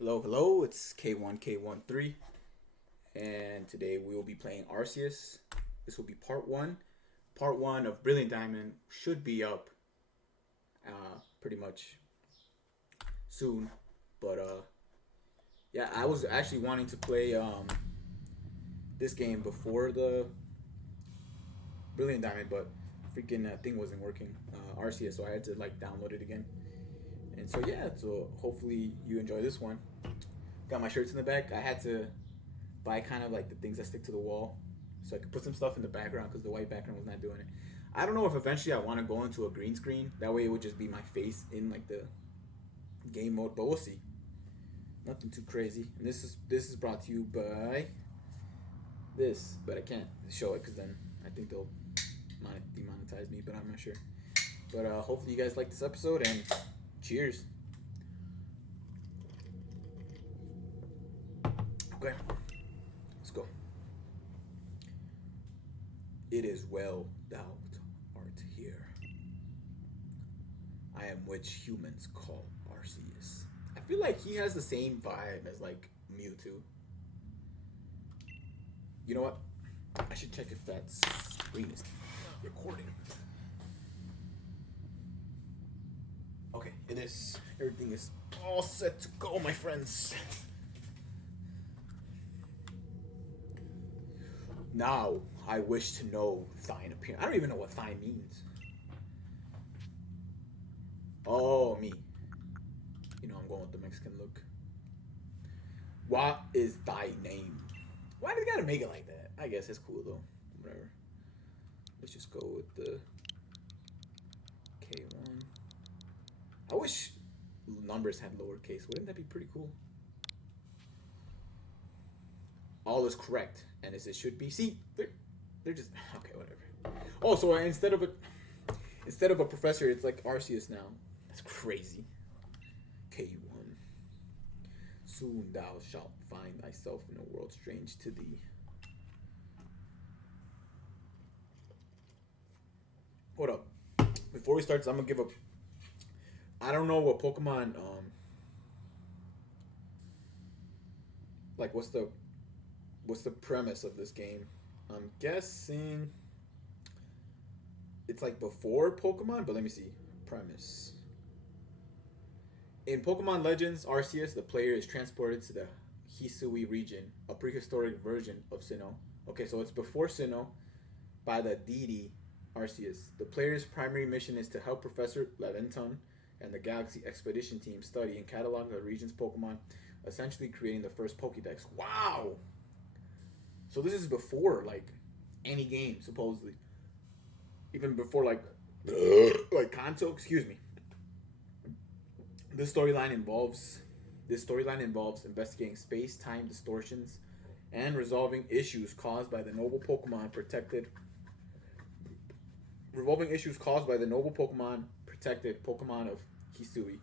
Hello, hello, it's K1K13, and today we will be playing Arceus. This will be part one. Part one of Brilliant Diamond should be up pretty much soon. But yeah, I was actually wanting to play this game before the Brilliant Diamond, but freaking thing wasn't working, Arceus, so I had to like download it again. And so yeah, so hopefully you enjoy this one. Got my shirts in the back. I had to buy kind of like the things that stick to the wall, so I could put some stuff in the background because the white background was not doing it. I don't know if eventually I want to go into a green screen. That way it would just be my face in like the game mode, but we'll see. Nothing too crazy. And this is brought to you by this, but I can't show it because then I think they'll demonetize me, but I'm not sure. But hopefully you guys like this episode and cheers. Okay, let's go. It is well thou art here. I am which humans call Arceus. I feel like he has the same vibe as like Mewtwo. You know what? I should check if that screen is recording. Okay, it is. Everything is all set to go, my friends. Now I wish to know thine appearance. I don't even know what thine means. Oh, me. You know I'm going with the Mexican look. What is thy name? Why do they gotta make it like that? I guess it's cool though. Whatever. Let's just go with the K1. I wish numbers had lowercase. Wouldn't that be pretty cool? All is correct, and as it should be. See, they're just okay. Whatever. Oh, so instead of a professor, it's like Arceus now. That's crazy. K1. Soon thou shalt find thyself in a world strange to thee. Hold up. Before we start, I'm gonna give a. I don't know what Pokemon. Like what's the premise of this game? I'm guessing it's like before Pokemon, but let me see. Premise. In Pokemon Legends Arceus, the player is transported to the Hisui region, a prehistoric version of Sinnoh. Okay, so it's before Sinnoh by the deity Arceus. The player's primary mission is to help Professor Laventon and the Galaxy Expedition team study and catalog the region's Pokemon, essentially creating the first Pokédex. Wow! So this is before like any game, supposedly. Even before like Kanto, excuse me. This storyline involves this storyline involves investigating space-time distortions and resolving issues caused by the noble Pokemon protected revolving issues caused by the noble Pokemon protected Pokemon of Hisui.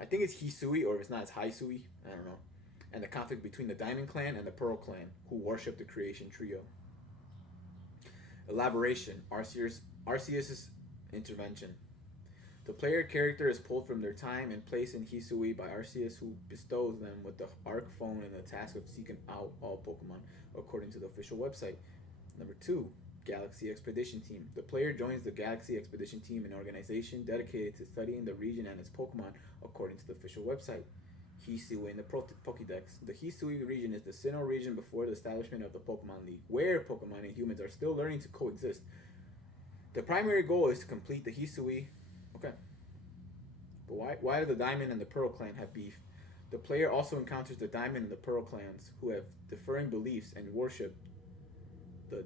I think it's Hisui, or if it's not, it's Hisui. I don't know. And the conflict between the Diamond Clan and the Pearl Clan, who worship the Creation Trio. Elaboration: Arceus' intervention. The player character is pulled from their time and placed in Hisui by Arceus, who bestows them with the Arc Phone and the task of seeking out all Pokemon, according to the official website. Number two, Galaxy Expedition Team. The player joins the Galaxy Expedition Team, an organization dedicated to studying the region and its Pokemon, according to the official website. Hisui in the Pokédex. The Hisui region is the Sinnoh region before the establishment of the Pokemon League, where Pokemon and humans are still learning to coexist. The primary goal is to complete the Hisui. Okay. But why do the Diamond and the Pearl clan have beef? The player also encounters the Diamond and the Pearl clans, who have differing beliefs and worship the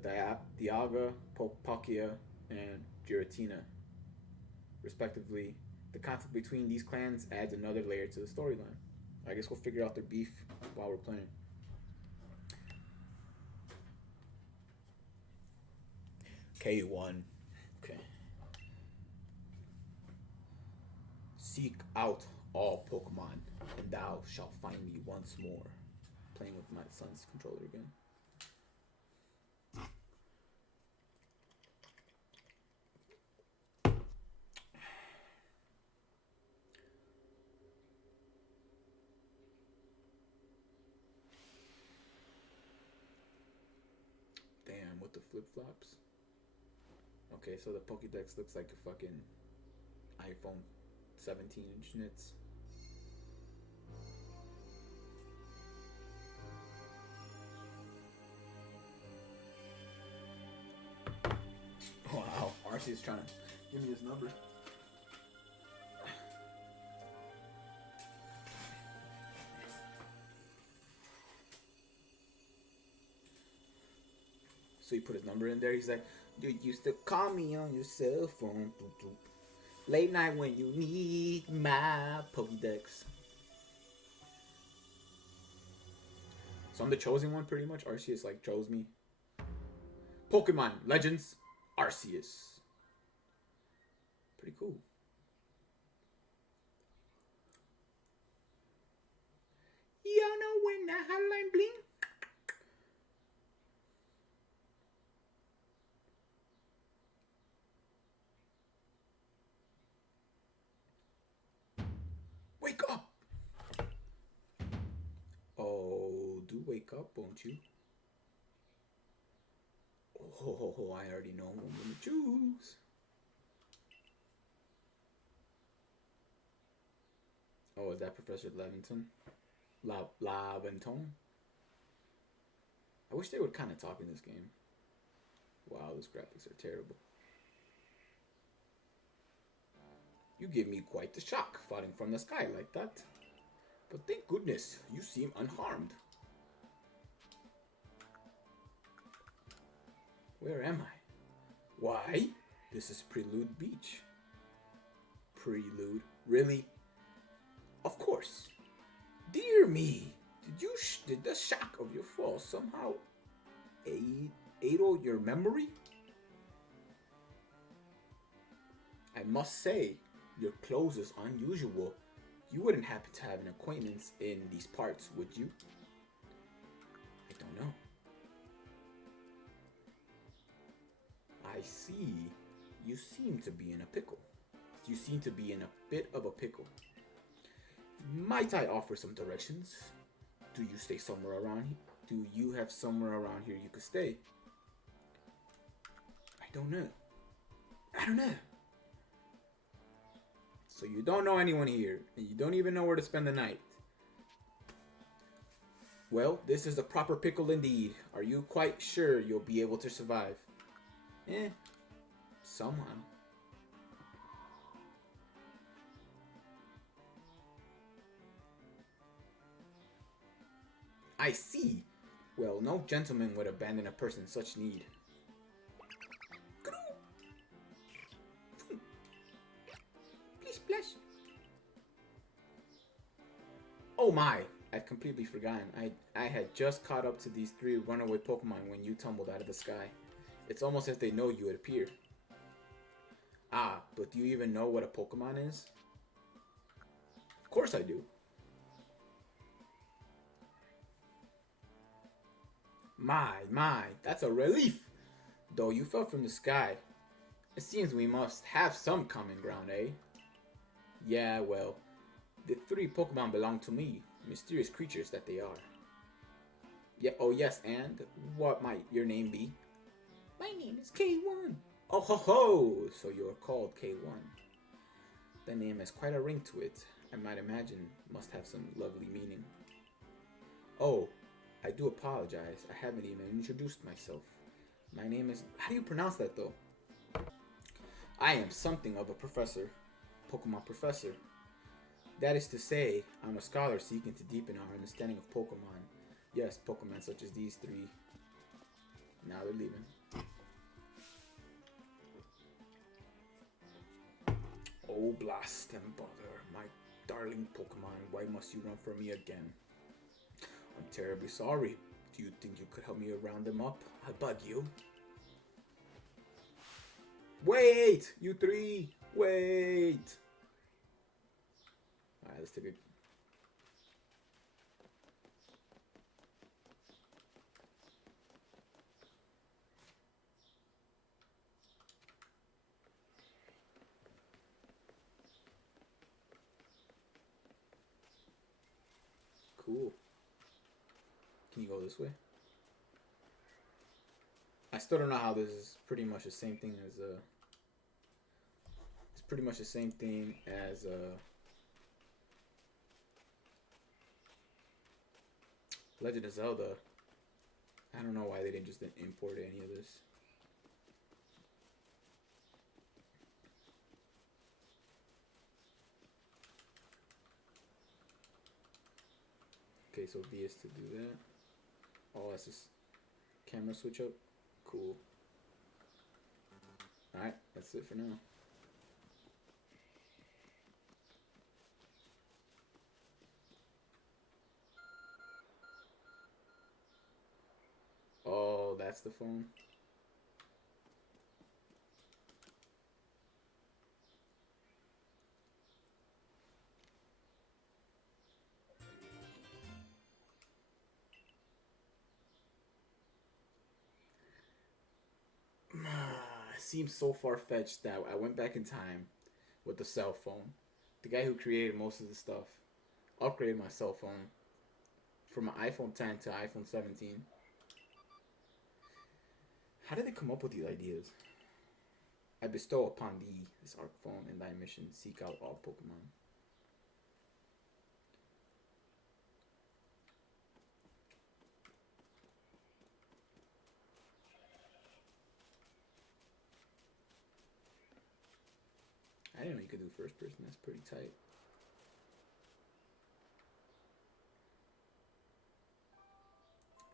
Dialga, Palkia, and Giratina, respectively. The conflict between these clans adds another layer to the storyline. I guess we'll figure out their beef while we're playing. K1. Okay. Seek out all Pokemon, and thou shalt find me once more. Playing with my son's controller again. flip flops. Okay, so the Pokédex looks like a fucking iPhone 17-inch nits. Wow, Arceus trying to give me his number. So he put his number in there. He's like, "You used to call me on your cell phone. Late night when you need my Pokédex." So I'm the chosen one, pretty much. Arceus like chose me. Pokemon Legends Arceus. Pretty cool. Y'all know when the hotline bling? Wake up! Oh, do wake up, won't you? Oh, I already know what I'm gonna choose. Oh, is that Professor Levinton? Laventon? I wish they would kind of talk in this game. Wow, those graphics are terrible. You give me quite the shock, falling from the sky like that. But thank goodness, you seem unharmed. Where am I? Why? This is Prelude Beach. Prelude? Really? Of course. Dear me, did the shock of your fall somehow aid your memory? I must say, your clothes is unusual. You wouldn't happen to have an acquaintance in these parts, would you? I don't know. I see. You seem to be in a pickle. You seem to be in a bit of a pickle. Might I offer some directions? Do you stay somewhere around here? Do you have somewhere around here you could stay? I don't know. I don't know. So you don't know anyone here, and you don't even know where to spend the night. Well, this is the proper pickle indeed. Are you quite sure you'll be able to survive? Somehow. I see. Well, no gentleman would abandon a person in such need. Please, splash. Oh my! I'd completely forgotten. I had just caught up to these 3 runaway Pokemon when you tumbled out of the sky. It's almost as if they know you would appear. Ah, but do you even know what a Pokemon is? Of course I do. My, that's a relief! Though you fell from the sky. It seems we must have some common ground, eh? Yeah, well, the 3 Pokemon belong to me, mysterious creatures that they are. Yeah, oh yes, and what might your name be? My name is K1. Oh ho ho! So you're called K1. The name has quite a ring to it. I might imagine must have some lovely meaning. Oh, I do apologize. I haven't even introduced myself. My name is... How do you pronounce that though? I am something of a professor. Pokemon professor. That is to say, I'm a scholar seeking to deepen our understanding of Pokemon. Yes, Pokemon such as these 3. Now they're leaving. Oh, blast and bother. My darling Pokemon, why must you run from me again? I'm terribly sorry. Do you think you could help me round them up? I bug you. Wait! You 3! Wait! Alright, let's take a... Cool. Can you go this way? I still don't know how this is pretty much the same thing as it's pretty much the same thing as Legend of Zelda. I don't know why they didn't just import any of this. Okay, so V is to do that. Oh, that's just camera switch up. Cool. Alright, that's it for now. Oh, that's the phone. It seems so far-fetched that I went back in time with the cell phone. The guy who created most of the stuff upgraded my cell phone from an iPhone 10 to iPhone 17. How did they come up with these ideas? I bestow upon thee this arc phone and thy mission, seek out all Pokemon. I didn't know you could do first person. That's pretty tight.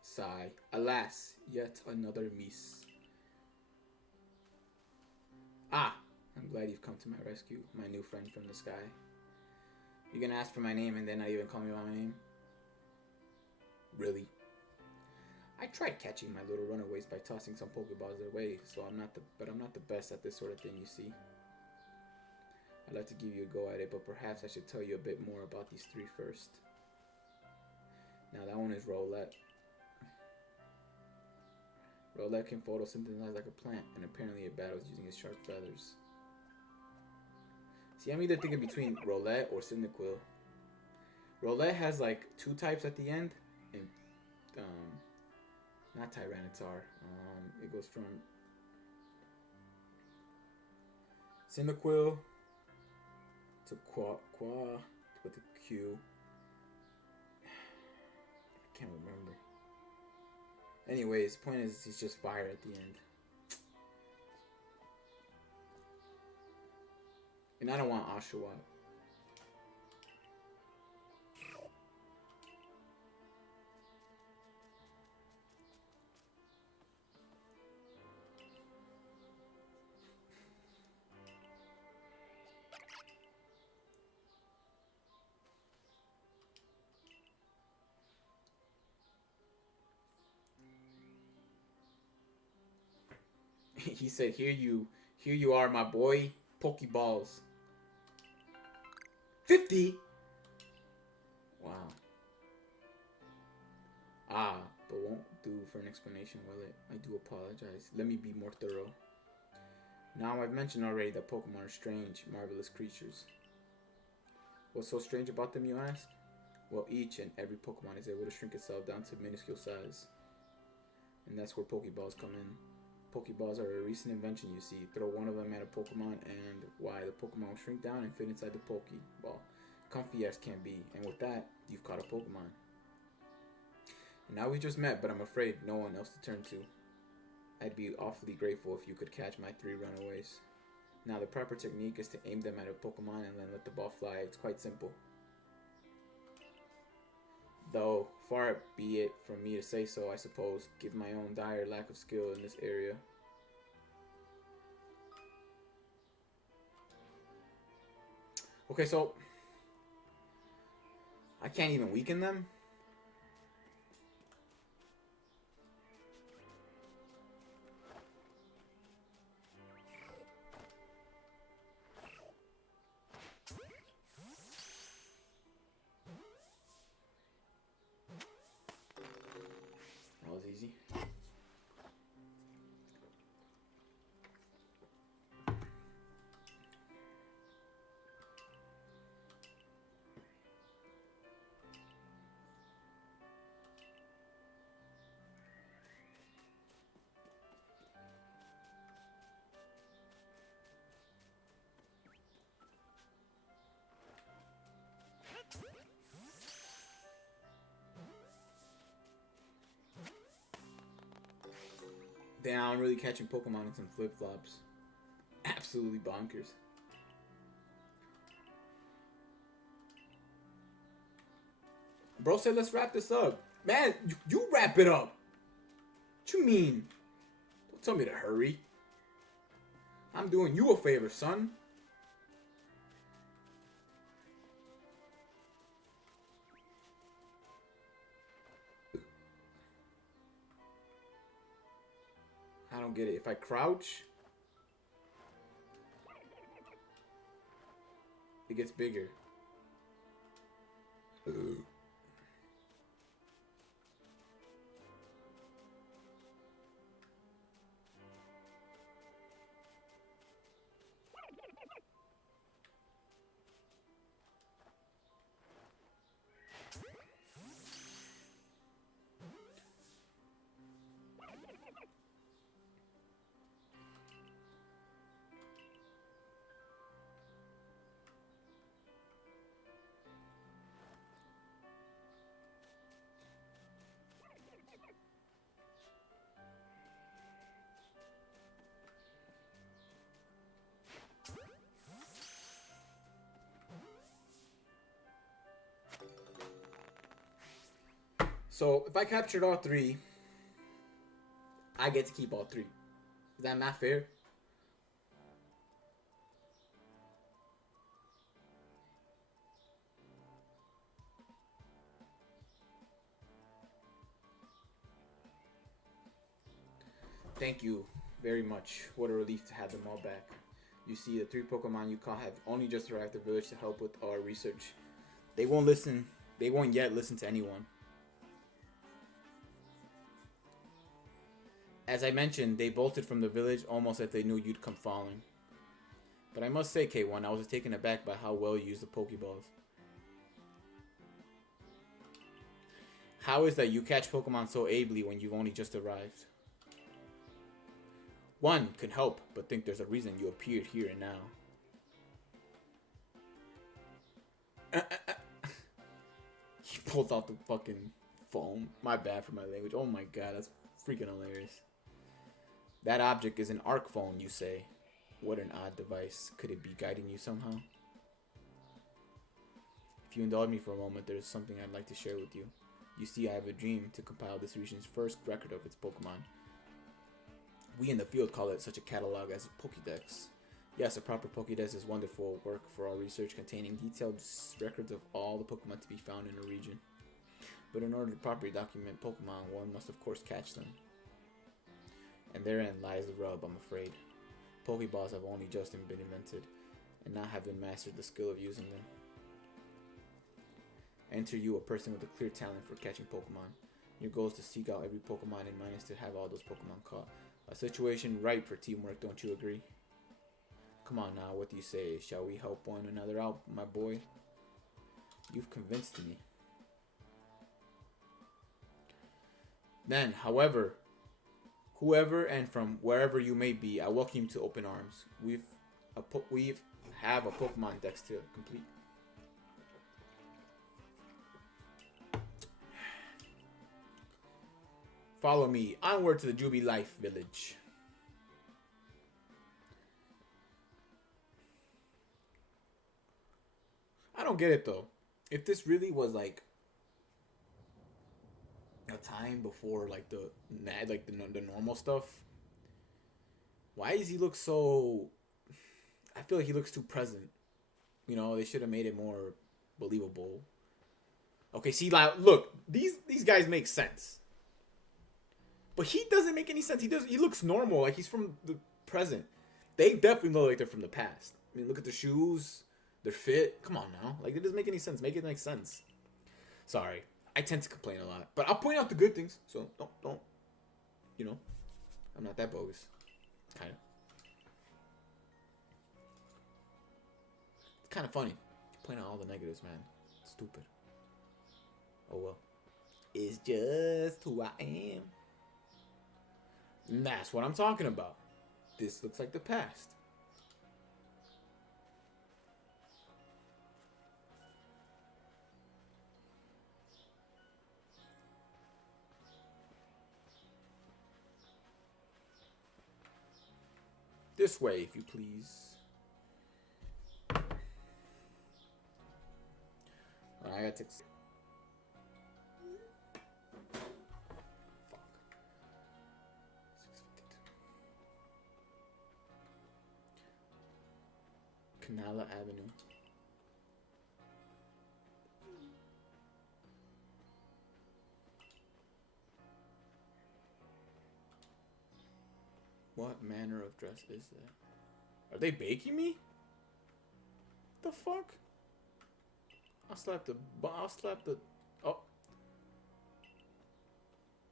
Sigh. Alas, yet another miss. Ah! I'm glad you've come to my rescue, my new friend from the sky. You're gonna ask for my name and then not even call me by my name? Really? I tried catching my little runaways by tossing some Pokeballs their way, so I'm not the best at this sort of thing, you see. I'd like to give you a go at it, but perhaps I should tell you a bit more about these three first. Now that one is Rowlet. Rowlet can photosynthesize like a plant, and apparently it battles using its sharp feathers. See, I'm either thinking between Rowlet or Cyndaquil. Rowlet has like 2 types at the end, and not Tyranitar. It goes from Cyndaquil to Qua with a Q. I can't remember. Anyways, point is he's just fire at the end. And I don't want Oshawott. He said, here you are, my boy. Pokeballs. 50? Wow. Ah, but won't do for an explanation, will it? I do apologize. Let me be more thorough. Now, I've mentioned already that Pokemon are strange, marvelous creatures. What's so strange about them, you ask? Well, each and every Pokemon is able to shrink itself down to minuscule size. And that's where Pokeballs come in. Pokeballs are a recent invention, you see. Throw one of them at a Pokemon and why, the Pokemon will shrink down and fit inside the Pokeball. Comfy as can be. And with that, you've caught a Pokemon. And now we just met, but I'm afraid no one else to turn to. I'd be awfully grateful if you could catch my 3 runaways. Now, the proper technique is to aim them at a Pokemon and then let the ball fly. It's quite simple. Though, far be it from me to say so, I suppose, given my own dire lack of skill in this area. Okay, so I can't even weaken them? That was easy. Damn, I'm really catching Pokemon in some flip flops. Absolutely bonkers. Bro said, let's wrap this up. Man, you wrap it up. What you mean? Don't tell me to hurry. I'm doing you a favor, son. I don't get it. If I crouch, it gets bigger. Ugh. So if I captured all three, I get to keep all three. Is that not fair? Thank you very much. What a relief to have them all back. You see, the 3 Pokemon you caught have only just arrived at the village to help with our research. They won't listen. They won't yet listen to anyone. As I mentioned, they bolted from the village almost as they knew you'd come falling. But I must say, K1, I was taken aback by how well you used the Pokeballs. How is that you catch Pokemon so ably when you've only just arrived? One can help, but think there's a reason you appeared here and now. He pulled out the fucking phone. My bad for my language. Oh my god, that's freaking hilarious. That object is an arc phone, you say. What an odd device. Could it be guiding you somehow? If you indulge me for a moment, there is something I'd like to share with you. You see, I have a dream to compile this region's first record of its Pokemon. We in the field call it such a catalog as a Pokédex. Yes, a proper Pokédex is wonderful work for our research containing detailed records of all the Pokemon to be found in a region. But in order to properly document Pokemon, one must of course catch them. And therein lies the rub, I'm afraid. Pokeballs have only just been invented, and not have been mastered the skill of using them. Enter you, a person with a clear talent for catching Pokemon. Your goal is to seek out every Pokemon and mine is to have all those Pokemon caught. A situation ripe for teamwork, don't you agree? Come on now, what do you say? Shall we help one another out, my boy? You've convinced me. Then, however, whoever and from wherever you may be, I welcome you to open arms. We have a Pokemon Dex to complete. Follow me onward to the Juby Life Village. I don't get it though. If this really was like a time before like the normal stuff, why does he look so? I feel like he looks too present. You know, they should have made it more believable. Okay, see, like, look, these guys make sense. But he doesn't make any sense. He looks normal, like he's from the present. They definitely look like they're from the past. I mean, look at the shoes, their fit. Come on now, like it doesn't make any sense. Make it make sense. Sorry, I tend to complain a lot, but I'll point out the good things. So don't, you know, I'm not that bogus. Kind of. It's kind of funny. Point out all the negatives, man. Stupid. Oh well. It's just who I am. And that's what I'm talking about. This looks like the past. This way, if you please. I gotta take. Fuck. 652. Canala Avenue. What manner of dress is that? Are they baking me? The fuck? I'll slap the. Oh.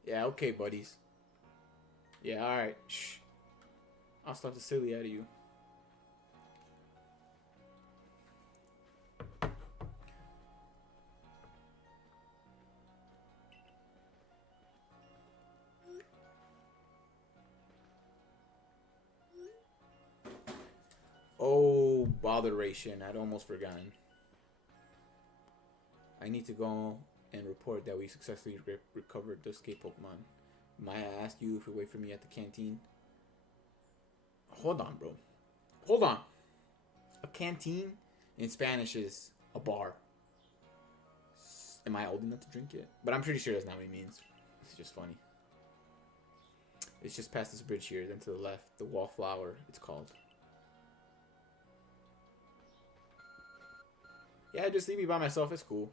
Yeah, okay, buddies. Yeah, alright. Shh. I'll slap the silly out of you. Oh, botheration. I'd almost forgotten. I need to go and report that we successfully recovered the escape Pokemon. Might I ask you if you wait for me at the canteen? Hold on, bro. Hold on. A canteen in Spanish is a bar. Am I old enough to drink it? But I'm pretty sure that's not what it means. It's just funny. It's just past this bridge here, then to the left. The Wallflower, it's called. Yeah, just leave me by myself. It's cool.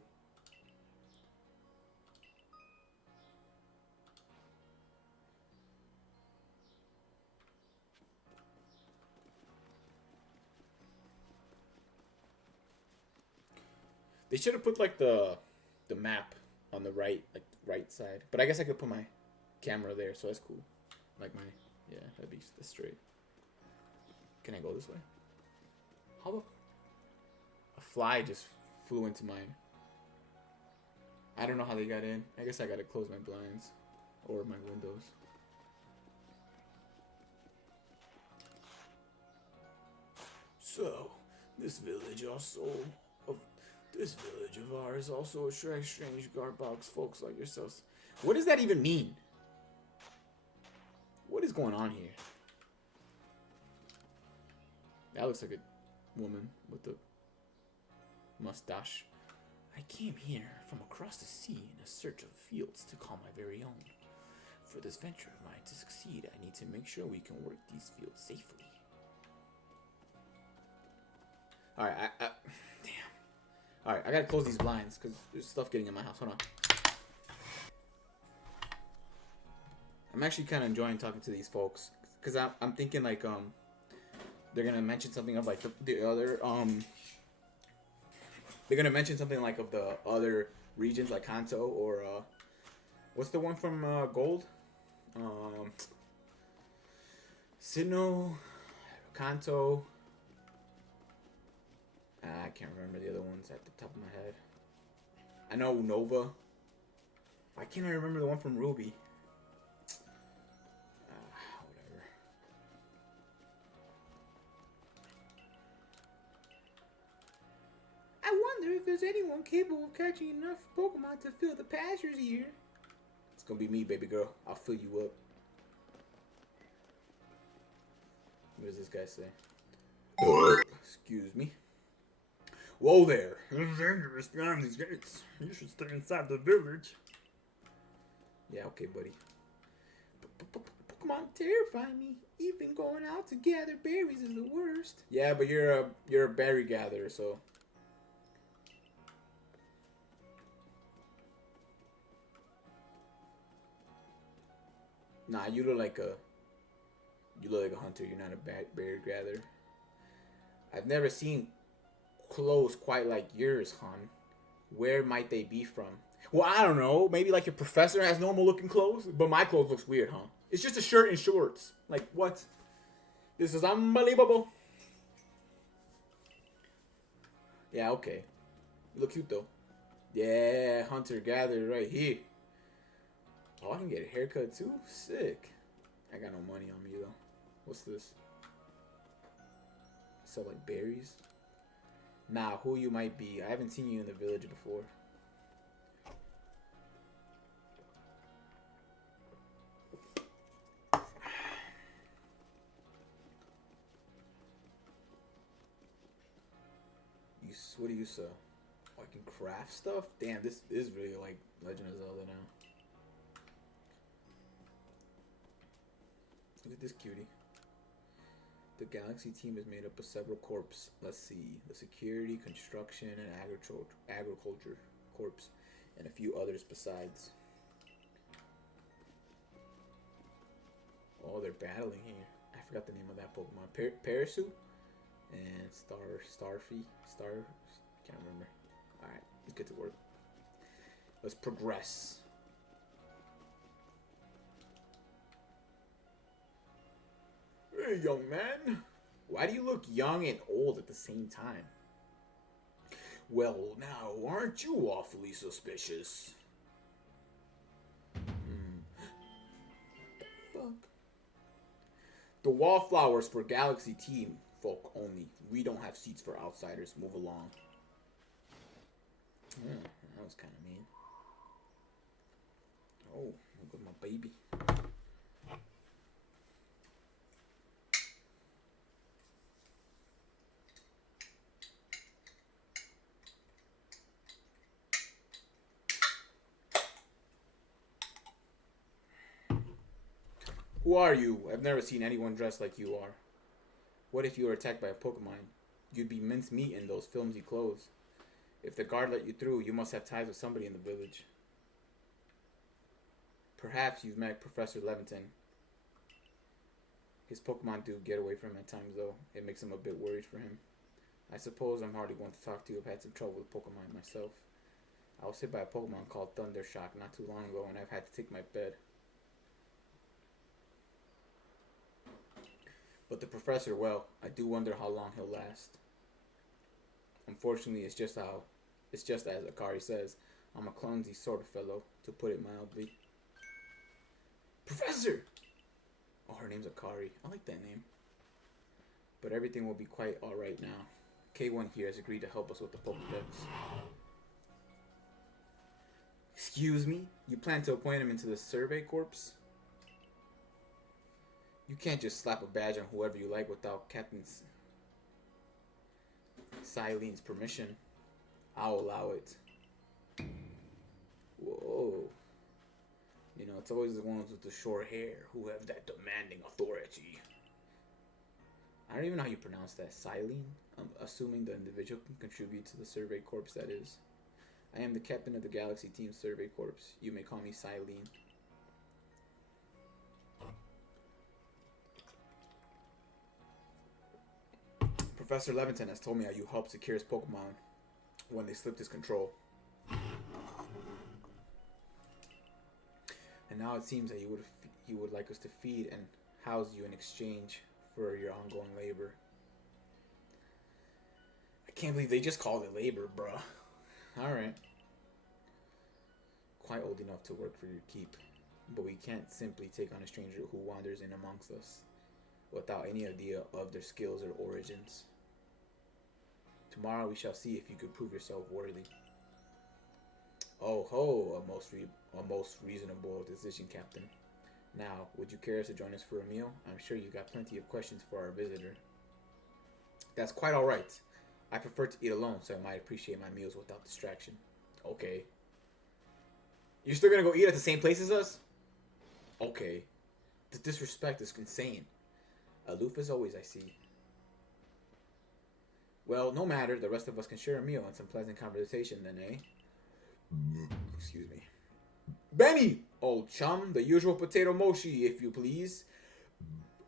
They should have put like the map on the right, like right side. But I guess I could put my camera there, so that's cool. Like my, yeah, that'd be straight. Can I go this way? How the? A fly just flew into mine. I don't know how they got in. I guess I gotta close my blinds or my windows. So, this village of ours also attracts strange Garbox folks like yourselves. What does that even mean? What is going on here? That looks like a woman with a mustache. I came here from across the sea in a search of fields to call my very own. For this venture of mine to succeed, I need to make sure we can work these fields safely. Alright, damn. Alright, I gotta close these blinds because there's stuff getting in my house. Hold on. I'm actually kind of enjoying talking to these folks because I'm thinking like they're gonna mention something of like the other they're gonna mention something like of the other regions like Kanto or what's the one from Gold? Sinnoh, Kanto. I can't remember the other ones at the top of my head. I know Nova. Why can't I remember the one from Ruby? Whatever. I wonder if there's anyone capable of catching enough Pokemon to fill the pastures here. It's gonna be me, baby girl. I'll fill you up. What does this guy say? Excuse me. Whoa there. It's dangerous behind these gates. You should stay inside the village. Yeah, okay, buddy. Pokemon terrify me. Even going out to gather berries is the worst. Yeah, but you're a berry gatherer, so. Nah, you look like a hunter. You're not a berry gatherer. I've never seen clothes quite like yours, hon. Where might they be from? Well, I don't know. Maybe like your professor has normal looking clothes, but my clothes looks weird, huh? It's just a shirt and shorts. Like, what? This is unbelievable. Yeah, okay. You look cute, though. Yeah, hunter-gatherer right here. Oh, I can get a haircut, too? Sick. I got no money on me, though. What's this? Sell, like, berries? Nah, who you might be. I haven't seen you in the village before. what do you sell? Oh, I can craft stuff? Damn, this is really like Legend of Zelda now. Look at this cutie. The Galaxy team is made up of several corps. Let's see. The Security, Construction, and Agriculture corps. And a few others besides. Oh, they're battling here. I forgot the name of that Pokemon. Parasu? And Starfy? Can't remember. Alright, let's get to work. Let's progress. Hey, young man. Why do you look young and old at the same time? Well, now, aren't you awfully suspicious? The fuck? The wallflowers for Galaxy team folk only. We don't have seats for outsiders. Move along. That was kind of mean. Oh, look at my baby. Who are you? I've never seen anyone dressed like you are. What if you were attacked by a Pokemon? You'd be mincemeat in those flimsy clothes. If the guard let you through, you must have ties with somebody in the village. Perhaps you've met Professor Leviton. His Pokemon do get away from him at times, though. It makes him a bit worried for him. I suppose I'm hardly one to talk to. I've had some trouble with Pokemon myself. I was hit by a Pokemon called Thundershock not too long ago, and I've had to take my bed. But the professor, well, I do wonder how long he'll last. Unfortunately, it's just as Akari says. I'm a clumsy sort of fellow, to put it mildly. Professor! Oh, her name's Akari. I like that name. But everything will be quite alright now. K1 here has agreed to help us with the Pokédex. Excuse me? You plan to appoint him into the Survey Corps? You can't just slap a badge on whoever you like without Captain Silene's permission. I'll allow it. Whoa. You know, it's always the ones with the short hair who have that demanding authority. I don't even know how you pronounce that. Silene? I'm assuming the individual can contribute to the Survey Corps, that is. I am the captain of the Galaxy Team Survey Corps. You may call me Silene. Professor Leviton has told me how you helped secure his Pokemon when they slipped his control. And now it seems that he would like us to feed and house you in exchange for your ongoing labor. I can't believe they just called it labor, bruh. Alright. Quite old enough to work for your keep. But we can't simply take on a stranger who wanders in amongst us without any idea of their skills or origins. Tomorrow we shall see if you could prove yourself worthy. Oh ho, a most reasonable decision, Captain. Now, would you care to join us for a meal? I'm sure you got plenty of questions for our visitor. That's quite alright. I prefer to eat alone, so I might appreciate my meals without distraction. Okay. You're still gonna go eat at the same place as us? Okay. The disrespect is insane. Aloof as always, I see. Well, no matter. The rest of us can share a meal and some pleasant conversation then, eh? Excuse me. Beni! Old chum, the usual potato mochi, if you please.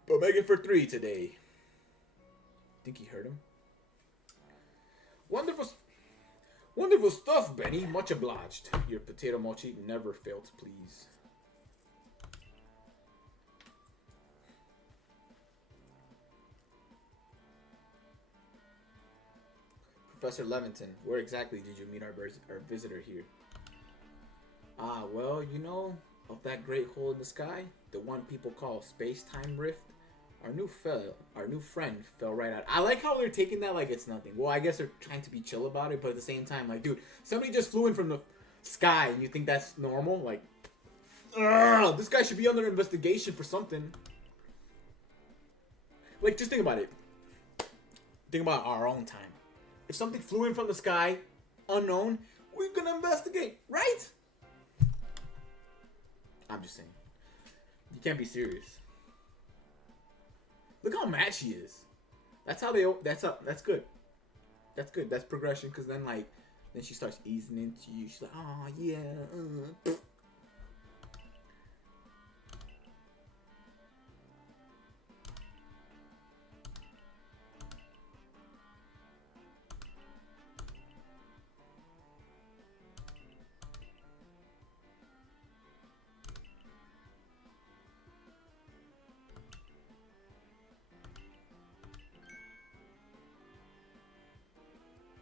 But make it for 3 today. Think he heard him? Wonderful stuff, Beni. Much obliged. Your potato mochi never failed to please. Professor Leviton, where exactly did you meet our visitor here? Ah, well, you know, of that great hole in the sky, the one people call space-time rift, our new friend fell right out. I like how they're taking that like it's nothing. Well, I guess they're trying to be chill about it, but at the same time, like, dude, somebody just flew in from the sky, and you think that's normal? Like, this guy should be under investigation for something. Like, just think about it. Think about our own time. If something flew in from the sky, unknown, we're gonna investigate, right? I'm just saying. You can't be serious. Look how mad she is. That's how they. That's up. That's good. That's good. That's progression. Cause then then she starts easing into you. She's like, oh yeah.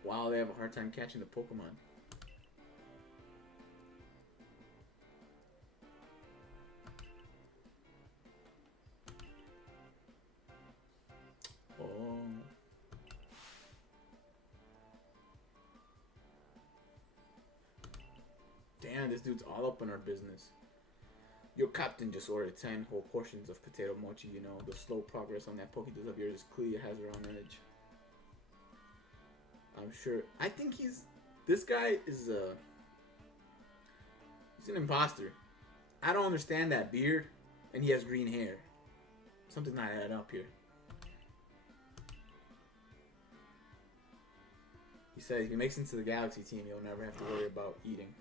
Wow, they have a hard time catching the Pokemon. Oh. Damn, this dude's all up in our business. Your captain just ordered 10 whole portions of potato mochi. You know, the slow progress on that Pokédex of yours is clearly has her on edge. I'm sure. I think this guy is he's an imposter. I don't understand that beard, and he has green hair. Something's not adding up here. He said if he makes it into the Galaxy team, he'll never have to worry about eating.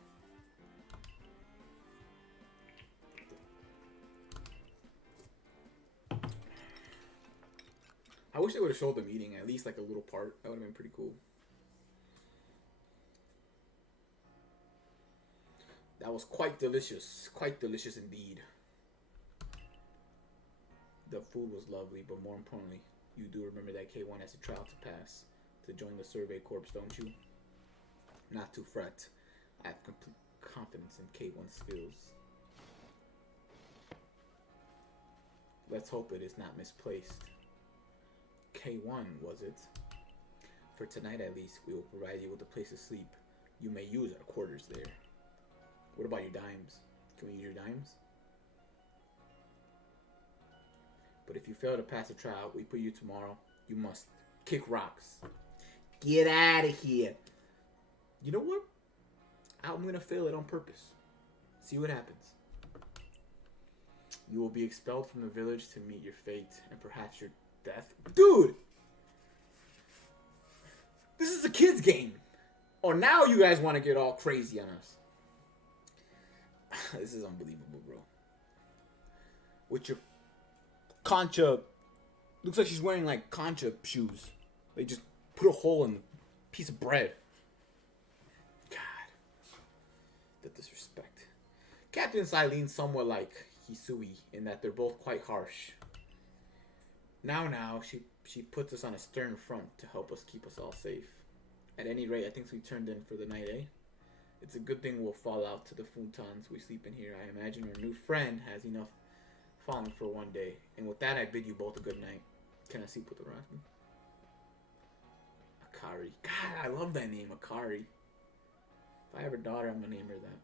I wish they would have showed them eating at least like a little part. That would have been pretty cool. That was quite delicious. Quite delicious indeed. The food was lovely, but more importantly, you do remember that K1 has a trial to pass to join the Survey Corps, don't you? Not to fret. I have complete confidence in K1's skills. Let's hope it is not misplaced. K1, was it? For tonight at least, we will provide you with a place to sleep. You may use our quarters there. What about your dimes? Can we use your dimes? But if you fail to pass the trial, we put you tomorrow. You must kick rocks. Get out of here. You know what? I'm going to fail it on purpose. See what happens. You will be expelled from the village to meet your fate and perhaps your death. Dude! This is a kid's game. Oh, now you guys want to get all crazy on us. This is unbelievable, bro. With your concha. Looks like she's wearing like concha shoes. They just put a hole in a piece of bread. God. The disrespect. Captain Silene's somewhat like Hisui in that they're both quite harsh. Now, she puts us on a stern front to help us keep us all safe. At any rate, I think we turned in for the night, eh? It's a good thing we'll fall out to the futons we sleep in here. I imagine our new friend has enough falling for one day. And with that, I bid you both a good night. Can I sleep with the Rasmus? Akari. God, I love that name, Akari. If I have a daughter, I'm gonna name her that.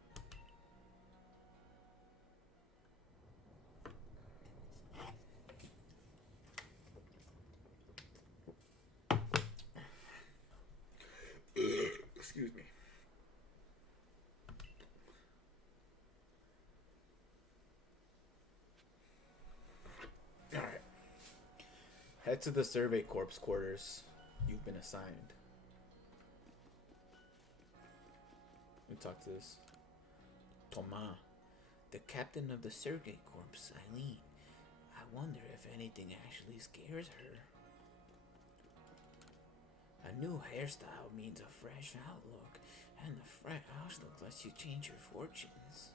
Excuse me. Alright. Head to the Survey Corps quarters. You've been assigned. Let me talk to this. Thomas, the captain of the Survey Corps, Eileen. I wonder if anything actually scares her. A new hairstyle means a fresh outlook, and the fresh outlook lets you change your fortunes.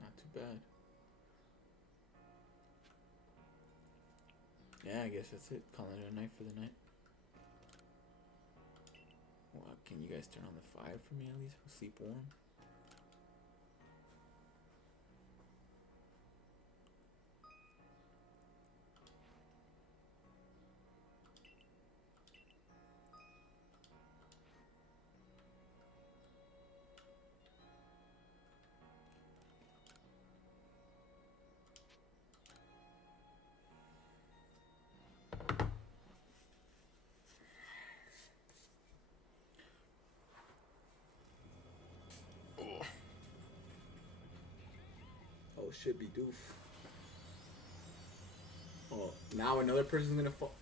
Not too bad. Yeah, I guess that's it. Calling it a night for the night. Well, can you guys turn on the fire for me at least? I'll sleep warm. shit, be doof. Oh, now another person's gonna fall.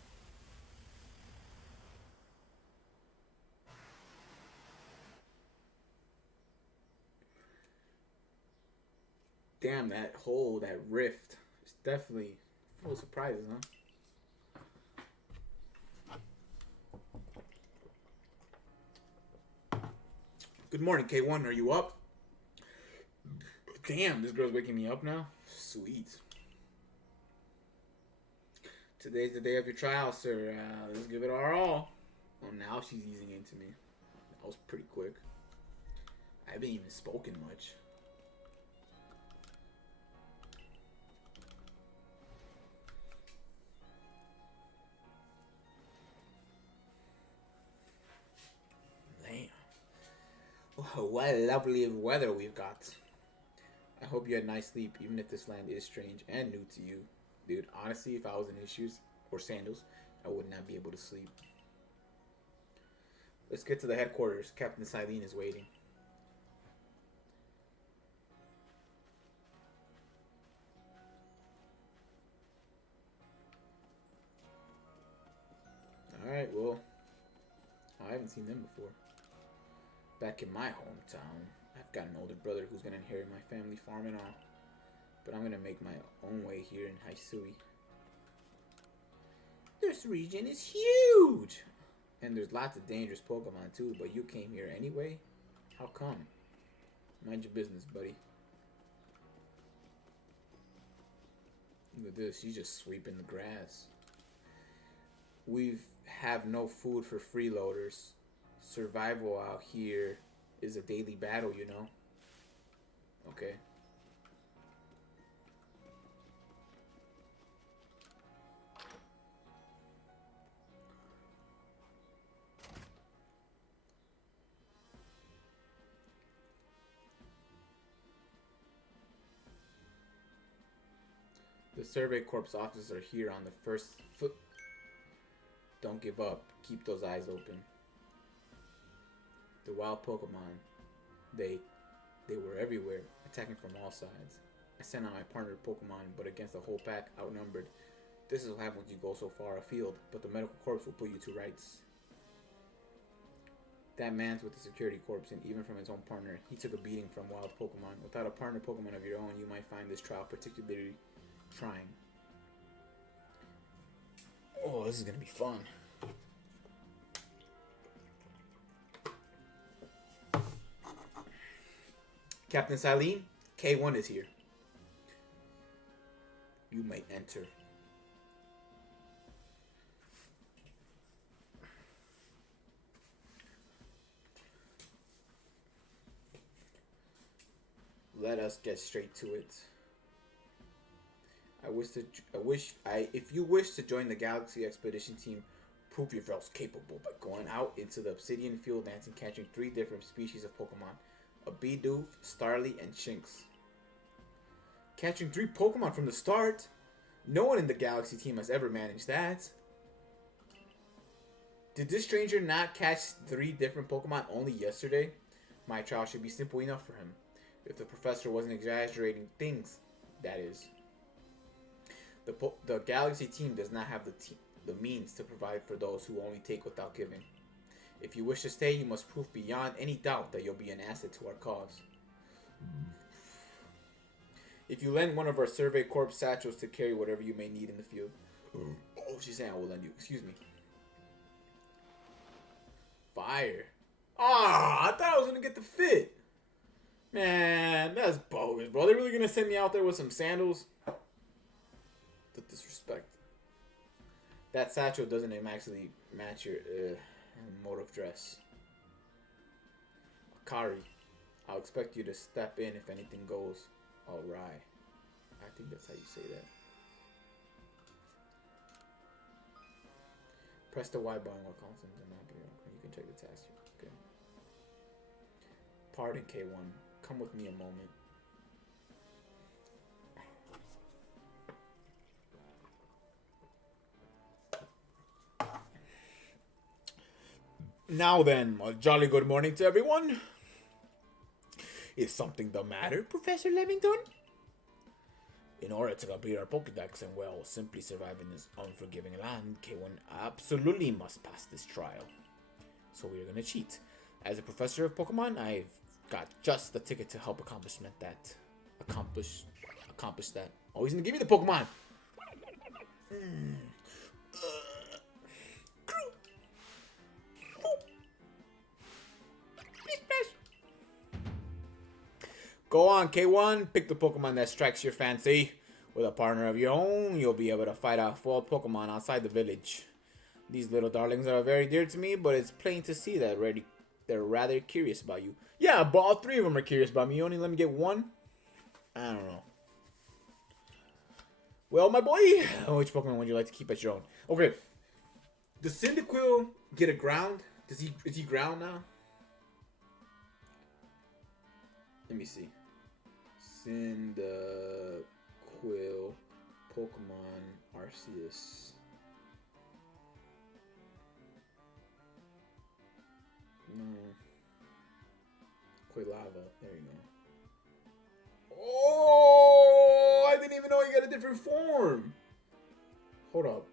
Damn, that hole, that rift. It's definitely full of surprises, huh? Good morning, K1. Are you up? Damn, this girl's waking me up now. Sweet. Today's the day of your trial, sir. Let's give it our all. Oh, now she's easing into me. That was pretty quick. I haven't even spoken much. Damn. Oh, what lovely weather we've got. I hope you had a nice sleep, even if this land is strange and new to you. Dude, honestly, if I was in his shoes or sandals, I would not be able to sleep. Let's get to the headquarters. Captain Silene is waiting. Alright, well, I haven't seen them before. Back in my hometown, I've got an older brother who's going to inherit my family farm and all. But I'm going to make my own way here in Hisui. This region is huge! And there's lots of dangerous Pokemon too, but you came here anyway? How come? Mind your business, buddy. Look at this, she's just sweeping the grass. We have no food for freeloaders. Survival out here is a daily battle, you know? Okay. The Survey Corps officers are here on the first foot. Don't give up. Keep those eyes open. The wild Pokemon, they were everywhere, attacking from all sides. I sent out my partner Pokemon, but against the whole pack, outnumbered. This is what happens when you go so far afield, but the medical corps will put you to rights. That man's with the security corps, and even from his own partner, he took a beating from wild Pokemon. Without a partner Pokemon of your own, you might find this trial particularly trying. Oh, this is gonna be fun. Captain Silene, K1 is here. You may enter. Let us get straight to it. If you wish to join the Galaxy Expedition team, prove yourselves capable by going out into the Obsidian Fieldlands and catching 3 different species of Pokemon. A Bidoof, Starly, and Shinx. Catching 3 Pokemon from the start? No one in the Galaxy team has ever managed that. Did this stranger not catch 3 different Pokemon only yesterday? My trial should be simple enough for him. If the professor wasn't exaggerating things, that is. The Galaxy team does not have the means to provide for those who only take without giving. If you wish to stay, you must prove beyond any doubt that you'll be an asset to our cause. If you lend one of our Survey Corps satchels to carry whatever you may need in the field. Oh, she's saying I will lend you. Excuse me. Fire. Ah, I thought I was going to get the fit. Man, that's bogus, bro. They're really going to send me out there with some sandals? The disrespect. That satchel doesn't actually match your mode of dress. Akari, I'll expect you to step in if anything goes awry. I think that's how you say that. Press the Y button while constant and not be okay. You can check the task. Okay. Pardon, K1. Come with me a moment. Now then, a jolly good morning to everyone. Is something the matter, Professor Levington? In order to complete our Pokédex and, well, simply survive in this unforgiving land, K1 absolutely must pass this trial. So we're gonna cheat. As a professor of Pokemon, I've got just the ticket to help accomplish that. Oh, he's gonna give me the Pokemon! Go on, K1. Pick the Pokemon that strikes your fancy. With a partner of your own, you'll be able to fight off wild Pokemon outside the village. These little darlings are very dear to me, but it's plain to see that they're rather curious about you. Yeah, but all three of them are curious about me. You only let me get one? I don't know. Well, my boy, which Pokemon would you like to keep as your own? Okay. Does Cyndaquil get a ground? Is he ground now? Let me see. Cyndaquil, Pokemon, Arceus. No. Quilava. There you go. Oh! I didn't even know he got a different form. Hold up.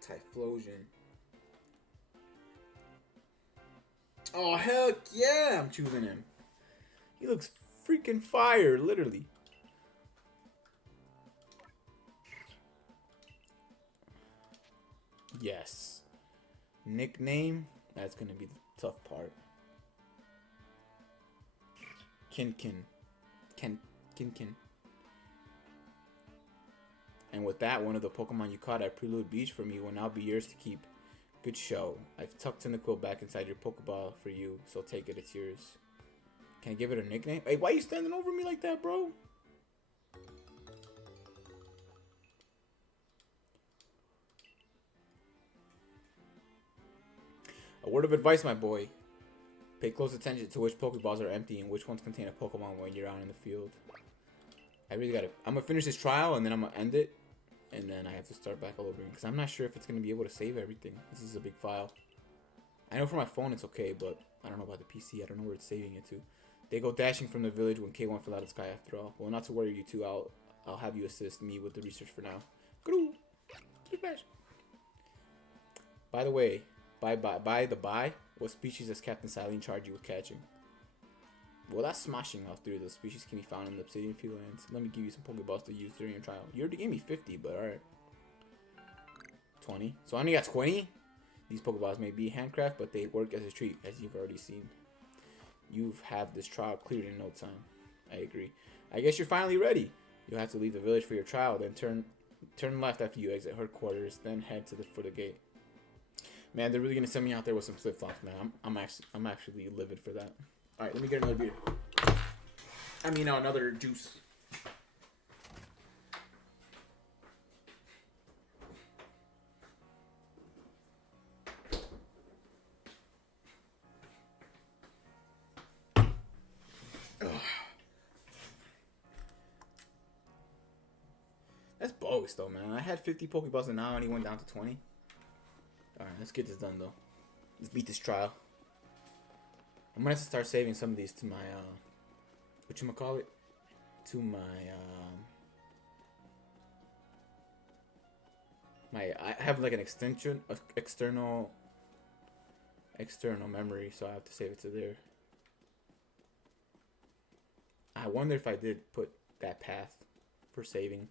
Typhlosion. Oh, heck yeah! I'm choosing him. He looks freaking fire, literally. Yes. Nickname? That's gonna be the tough part. Kinkin. Kinkin. And with that, one of the Pokemon you caught at Prelude Beach for me will now be yours to keep. Good show. I've tucked Cyndaquil back inside your Pokeball for you, so take it, it's yours. Can I give it a nickname? Hey, why are you standing over me like that, bro? A word of advice, my boy. Pay close attention to which Pokeballs are empty and which ones contain a Pokemon when you're out in the field. I really gotta... I'm gonna finish this trial and then I'm gonna end it. And then I have to start back all over again. Because I'm not sure if it's gonna be able to save everything. This is a big file. I know for my phone it's okay, but I don't know about the PC. I don't know where it's saving it to. They go dashing from the village when K1 fell out of the sky after all. Well, not to worry, you two. I'll have you assist me with the research for now. By the way, what species does Captain Silene charge you with catching? Well, that's smashing. All three of those species can be found in the Obsidian Field Lands. Let me give you some Pokeballs to use during your trial. You already gave me 50, but alright. 20. So I only got 20? These Pokeballs may be handcraft, but they work as a treat, as you've already seen. You've had this trial cleared in no time. I agree. I guess you're finally ready. You'll have to leave the village for your trial, then turn left after you exit headquarters, then head for the gate. Man, they're really gonna send me out there with some flip-flops, man. I'm actually livid for that. Alright, let me get another beer. I mean, another juice. Ugh. That's bogus, though, man. I had 50 Pokeballs and now I only went down to 20. Alright, let's get this done, though. Let's beat this trial. I'm gonna have to start saving some of these to my, whatchamacallit? To my, I have like an external memory, so I have to save it to there. I wonder if I did put that path for saving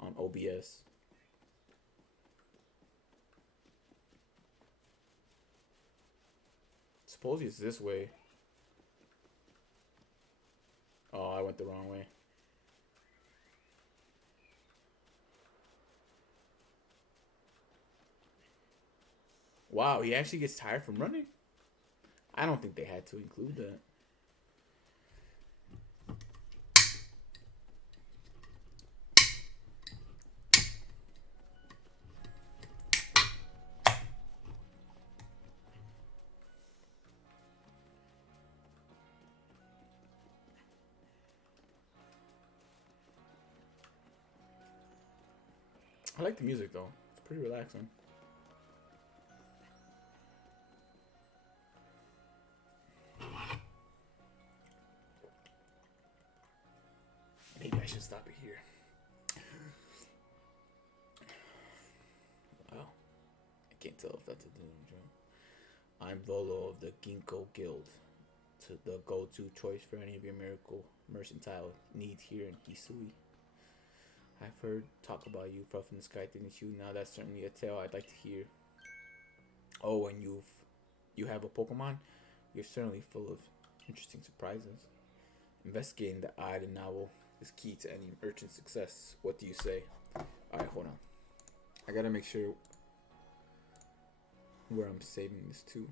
on OBS. Suppose it's this way. Oh, I went the wrong way. Wow, he actually gets tired from running? I don't think they had to include that. I like the music though. It's pretty relaxing. should stop it here. Wow. I can't tell if that's a doom joke. I'm Volo of the Ginkgo Guild. To the go-to choice for any of your miracle mercantile needs here in Hisui. I've heard talk about you from the sky, didn't you? Now that's certainly a tale I'd like to hear. Oh, and you have a Pokemon? You're certainly full of interesting surprises. Investigating the odd and novel is key to any merchant success. What do you say? Alright, hold on. I gotta make sure where I'm saving this to.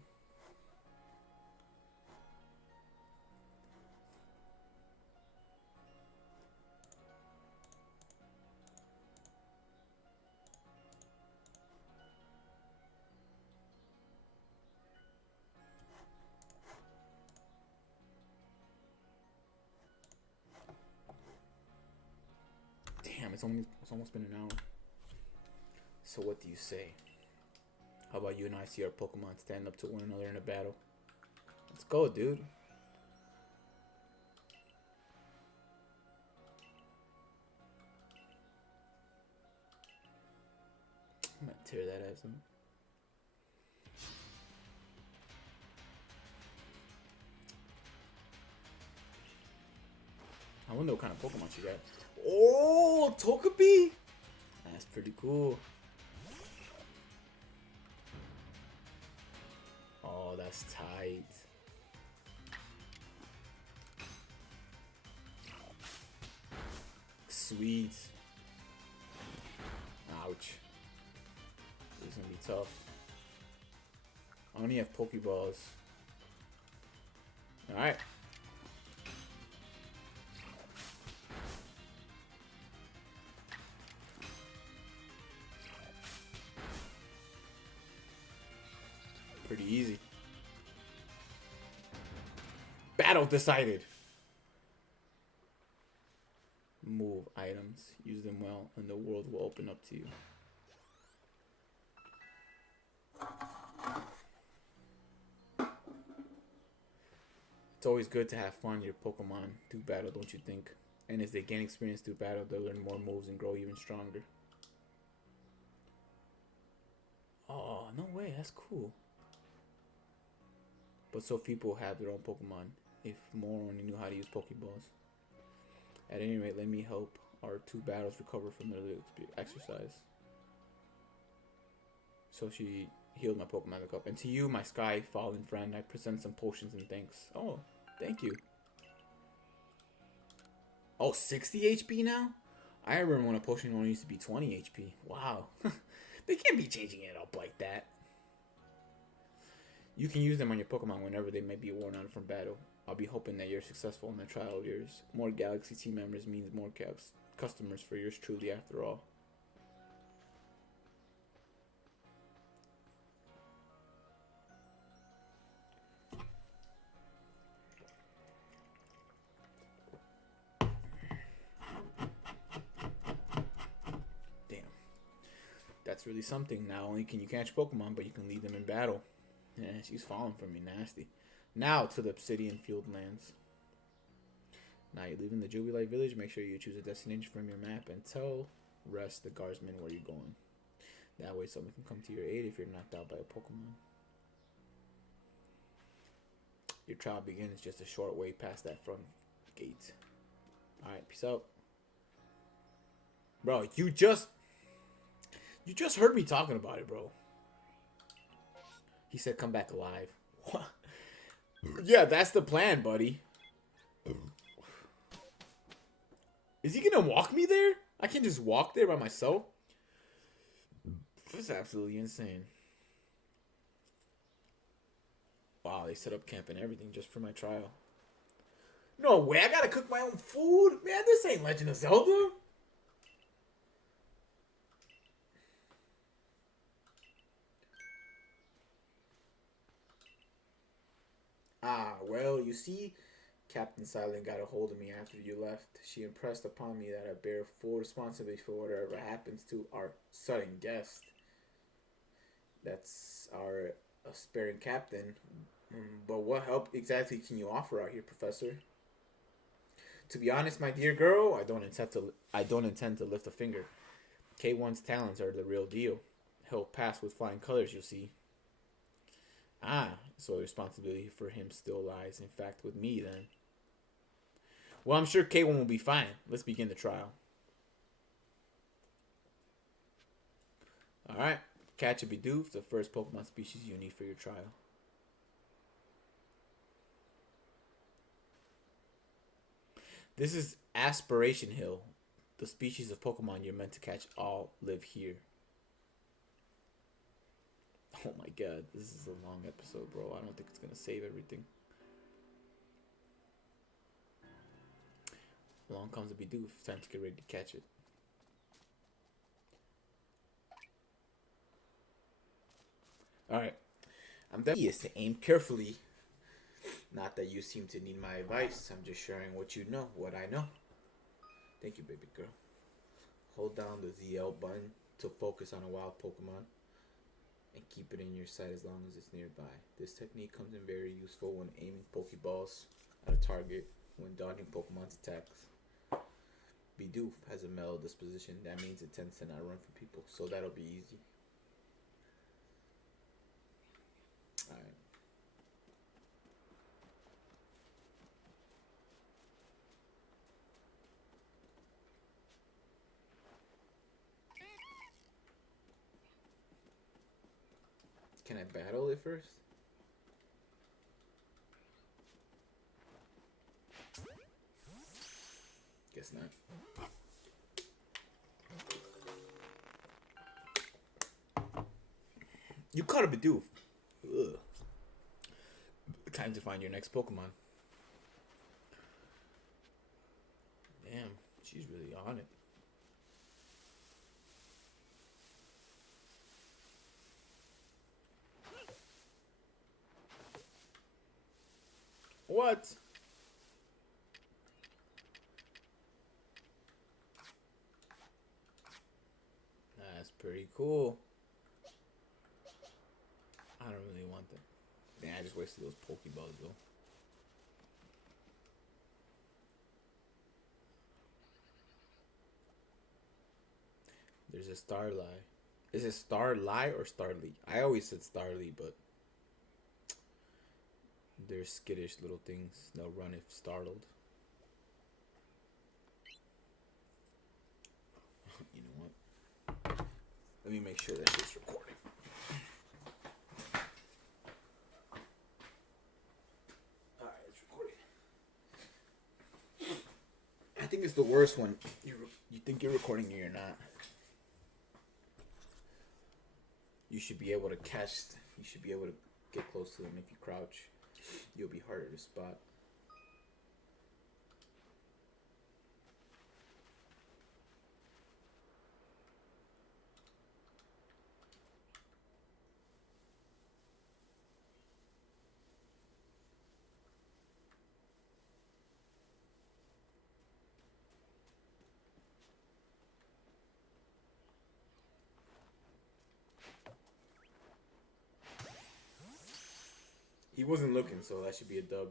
Damn, it's almost been an hour. So what do you say? How about you and I see our Pokemon stand up to one another in a battle? Let's go, dude. I'm gonna tear that ass up. I wonder what kind of Pokemon she got. Oh, Togepi? That's pretty cool. Oh, that's tight. Sweet. Ouch. This is gonna be tough. I only have Pokeballs. Alright. Pretty easy. Battle decided. Move items. Use them well, and the world will open up to you. It's always good to have fun. Your Pokemon do battle, don't you think? And as they gain experience through battle, they'll learn more moves and grow even stronger. Oh, no way. That's cool. But so few people have their own Pokemon. If more only knew how to use Pokeballs. At any rate, let me help our two battles recover from their exercise. So she healed my Pokemon back up. And to you, my Sky Fallen friend, I present some potions and thanks. Oh, thank you. Oh, 60 HP now? I remember when a potion only used to be 20 HP. Wow. They can't be changing it up like that. You can use them on your Pokemon whenever they may be worn out from battle. I'll be hoping that you're successful in the trial of yours. More Galaxy team members means more customers for yours truly after all. Damn. That's really something. Not only can you catch Pokemon, but you can lead them in battle. Yeah, she's falling for me nasty. Now to the Obsidian Field lands. Now you're leaving the Jubilite village. Make sure you choose a destination from your map and tell Rest the guardsman where you're going. That way someone can come to your aid if you're knocked out by a Pokemon. Your trial begins just a short way past that front gate. Alright, peace out. Bro, you just heard me talking about it, bro. He said come back alive. What? Yeah, that's the plan, buddy. Is he gonna walk me there? I can't just walk there by myself? That's absolutely insane. Wow, they set up camp and everything just for my trial. No way, I gotta cook my own food? Man, this ain't Legend of Zelda. Ah, well, you see, Captain Silent got a hold of me after you left. She impressed upon me that I bear full responsibility for whatever happens to our sudden guest. That's our aspiring captain. But what help exactly can you offer out here, Professor? To be honest, my dear girl, I don't intend to lift a finger. K1's talents are the real deal. He'll pass with flying colors, you'll see. Ah, so the responsibility for him still lies, in fact, with me then. Well, I'm sure K1 will be fine. Let's begin the trial. Alright, catch a Bidoof, the first Pokemon species you need for your trial. This is Aspiration Hill. The species of Pokemon you're meant to catch all live here. Oh my god, this is a long episode, bro. I don't think it's gonna save everything. Along comes a Bidoof. Time to get ready to catch it. Alright. I'm done. Is to aim carefully. Not that you seem to need my advice. I'm just sharing what you know, what I know. Thank you, baby girl. Hold down the ZL button to focus on a wild Pokemon. And keep it in your sight as long as it's nearby. This technique comes in very useful when aiming Pokeballs at a target, when dodging Pokemon's attacks. Bidoof has a mellow disposition. That means it tends to not run from people, so that'll be easy. Alright. Can I battle it first? Guess not. You caught a Bidoof. Ugh. Time to find your next Pokemon. Damn, she's really on it. What? That's pretty cool. I don't really want that. Man, I just wasted those Pokeballs though. There's a Starlie. Is it Starlie or Starly? I always said Starly, but they're skittish little things. They'll run if startled. You know what? Let me make sure that shit's recording. Alright, it's recording. I think it's the worst one. You think you're recording and you're not. You should be able to catch. You should be able to get close to them if you crouch. You'll be harder to spot. He wasn't looking, so that should be a dub.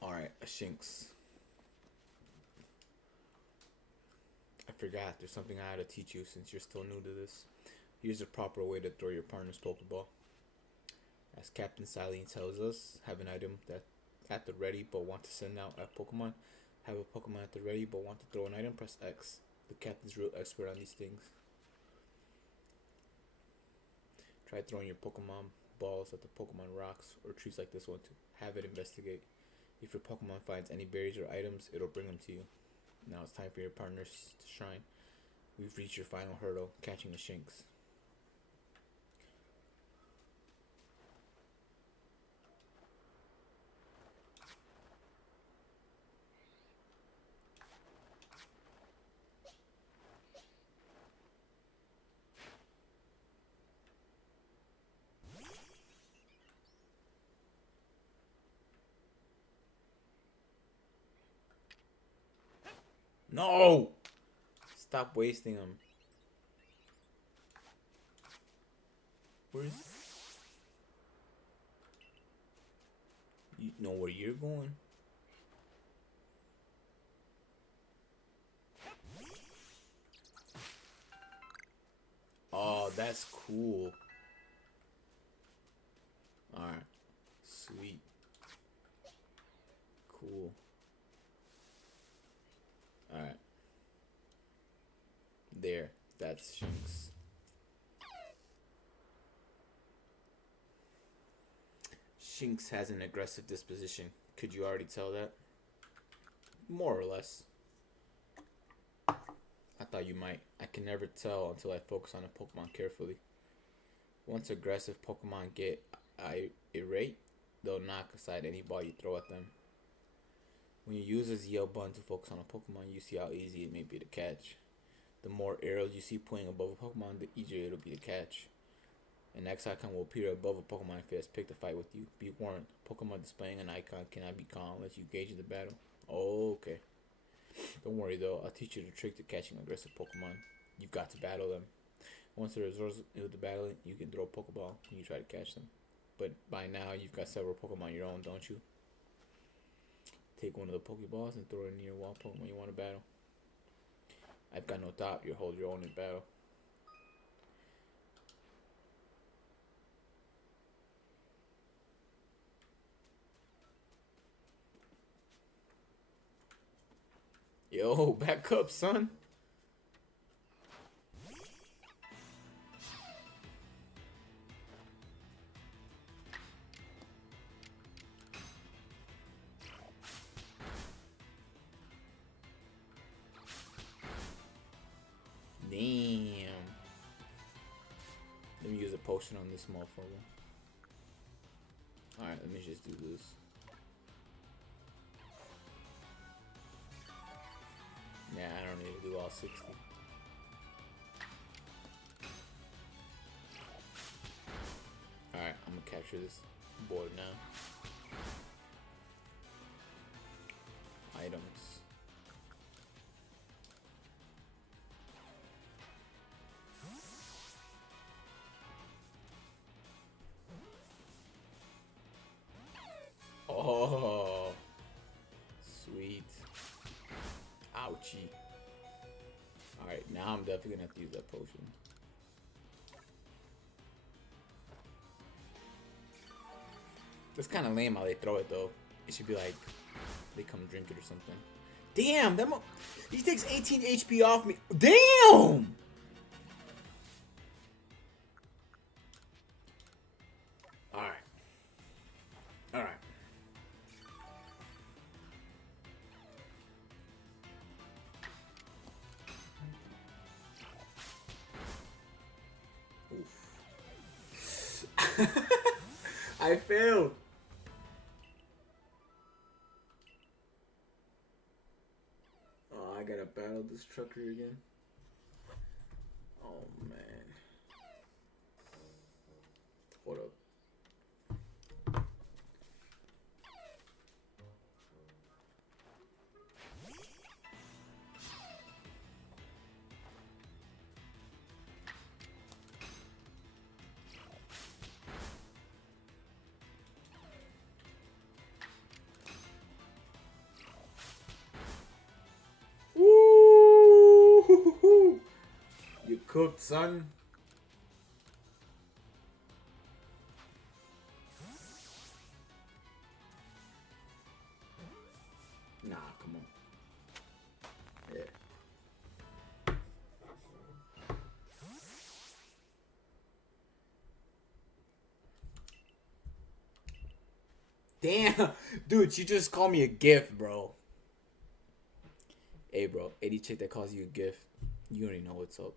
Alright, a Shinx. I forgot, there's something I had to teach you since you're still new to this. Here's a proper way to throw your partner's Pokeball. As Captain Silene tells us, have an item that at the ready but want to send out a Pokemon. Have a Pokemon at the ready but want to throw an item, press X. The captain's real expert on these things. Try throwing your Pokemon balls at the Pokemon rocks or trees like this one to have it investigate. If your Pokemon finds any berries or items, it'll bring them to you. Now it's time for your partners to shine. We've reached your final hurdle, catching a Shinx. No! Stop wasting them. Where's... You know where you're going? Oh, that's cool. Alright. Sweet. Cool. Alright. There. That's Shinx. Shinx has an aggressive disposition. Could you already tell that? More or less. I thought you might. I can never tell until I focus on a Pokemon carefully. Once aggressive Pokemon get irate, they'll knock aside any ball you throw at them. When you use a ZL button to focus on a Pokemon, you see how easy it may be to catch. The more arrows you see pointing above a Pokemon, the easier it'll be to catch. An X icon will appear above a Pokemon if it has picked a fight with you. Be warned, Pokemon displaying an icon cannot be caught unless you gauge the battle. Oh, okay. Don't worry though, I'll teach you the trick to catching aggressive Pokemon. You've got to battle them. Once it resorts into the battle, you can throw a Pokeball when you try to catch them. But by now, you've got several Pokemon your own, don't you? Take one of the Pokeballs and throw it near one Pokemon you want to battle. I've got no doubt you'll hold your own in battle. Yo, back up, son. Damn. Let me use a potion on this motherfucker. Alright, let me just do this. Yeah, I don't need to do all 60. Alright, I'm gonna capture this board now. Items. Oh, sweet. Ouchie. Alright, now I'm definitely gonna have to use that potion. It's kind of lame how they throw it though. It should be like they come drink it or something. Damn, that he takes 18 HP off me. Damn! Alright. Alright. I failed. Oh, I gotta battle this trucker again. Oh man. Hold up. Woo! You cooked, son. Nah, come on. Yeah. Damn, dude, you just called me a gift, bro. Hey, bro, any chick that calls you a gift, you already know what's up.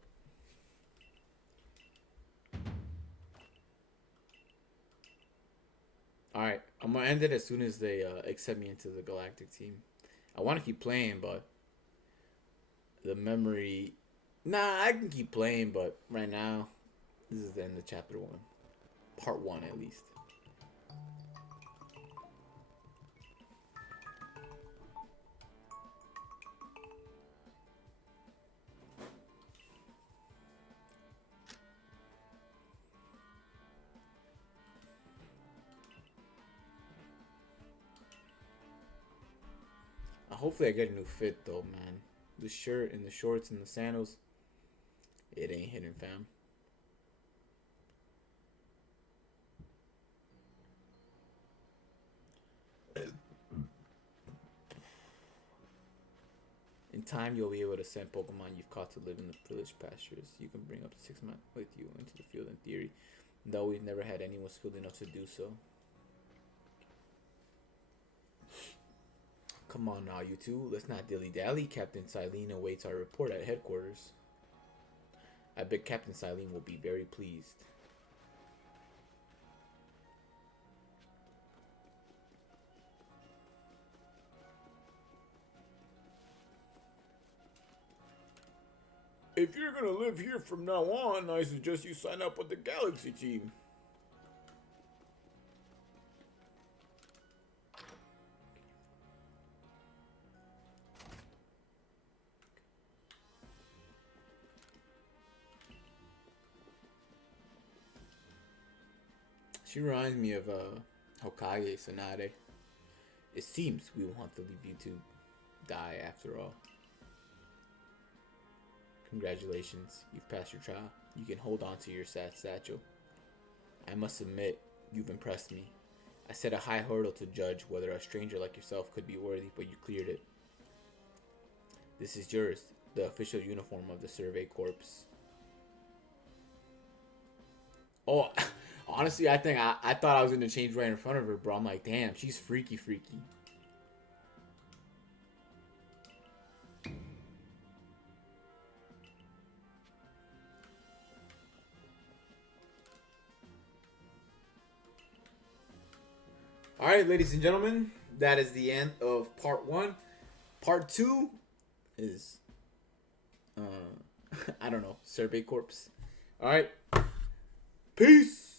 Alright, I'm gonna end it as soon as they accept me into the Galactic team. I want to keep playing, but the memory... Nah, I can keep playing, but right now, this is the end of chapter 1. Part 1, at least. Hopefully I get a new fit though, man. The shirt and the shorts and the sandals, it ain't hitting, fam. In time, you'll be able to send Pokemon you've caught to live in the village pastures. You can bring up to 6 men with you into the field in theory, though we've never had anyone skilled enough to do so. Come on now, you two. Let's not dilly-dally. Captain Silene awaits our report at headquarters. I bet Captain Silene will be very pleased. If you're gonna live here from now on, I suggest you sign up with the Galaxy team. She reminds me of Hokage Sanade. It seems we will have to leave you to die after all. Congratulations, you've passed your trial. You can hold on to your satchel. I must admit, you've impressed me. I set a high hurdle to judge whether a stranger like yourself could be worthy, but you cleared it. This is yours, the official uniform of the Survey Corps. Oh, honestly, I think I thought I was going to change right in front of her, bro. I'm like, damn, she's freaky. All right, ladies and gentlemen, that is the end of part 1. Part 2 is, I don't know, Survey Corps. All right, peace.